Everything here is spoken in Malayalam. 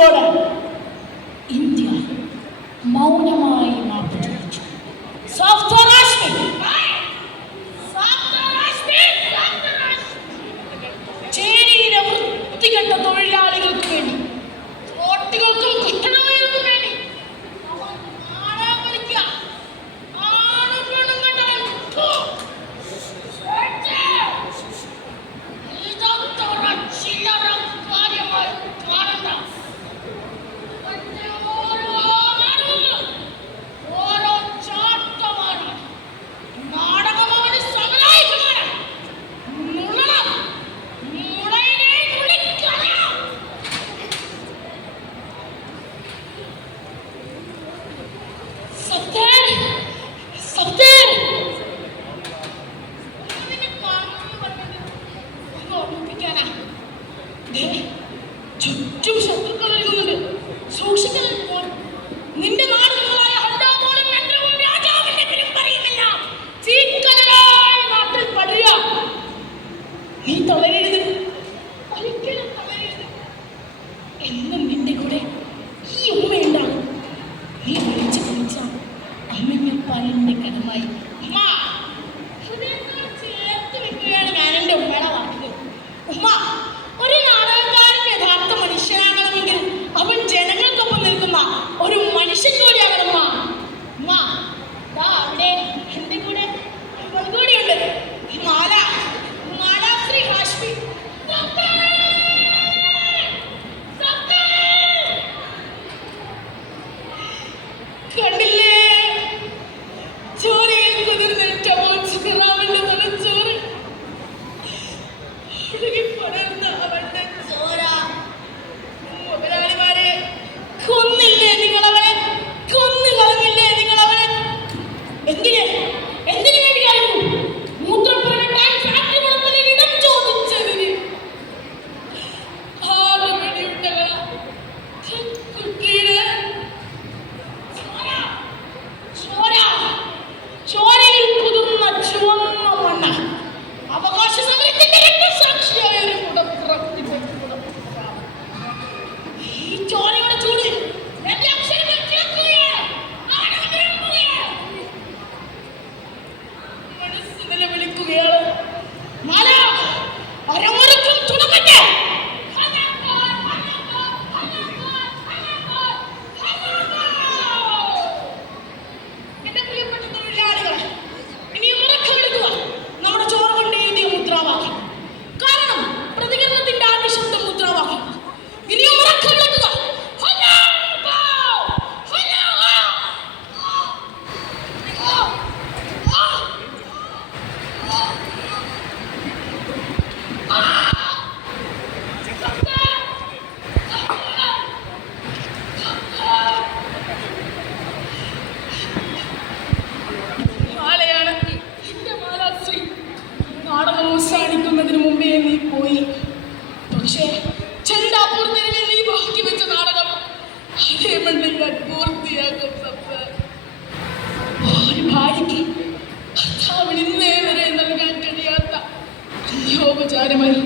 വാശിയോടെ ഇന്ത്യ മൗനമായി മാപ്പ് ചോദിച്ചു സോഫ്റ്റ്വെയർ രാഷ്ട്രീയ ചേരിയിലെ വൃത്തികെട്ട തൊഴിലാളികൾക്ക് ചുറ്റും ശത്രുക്കൾ നൽകുന്നുണ്ട് സൂക്ഷിക്കണം നിന്റെ നാടുകളായ ഹണ്ടാമോളും മന്ത്രവും രാജാവിന്റെ പേരും പറയുമെല്ലാം തീക്കനലായി നാട്ടിൽ പടരുക നീ തളരരുത്. ഒരിക്കലും തളരരുത്. നിന്റെ കൂടെ ഈ ഉമ്മയുണ്ടാകും. നീ വിളിച്ചു വിളിച്ച പാലിന്റെ കടമായി കണ്ടില്ലേ? ചോരയിൽ കുതിർന്നിട്ട മോൻസുഖറാമിന്റെ തലച്ചോറ്. ഒഴുകി പടർന്ന അവന്റെ ചോര മനസ്സ് വിളിക്കുകയാണ്. മാല അരമൊരുക്കം തുടങ്ങട്ടെ പക്ഷേ ചെണ്ടാപ്പൂർ തെരുവിൽ നീ ബാക്കി വെച്ച നാടകം അതേ മണ്ണിൽ ഞാൻ പൂർത്തിയാക്കും സപ്ത ഒരു ഭാര്യയ്ക്ക് ഭർത്താവിന് ഇന്നേ വരെ നൽകാൻ കഴിയാത്ത അന്യോപചാരമായി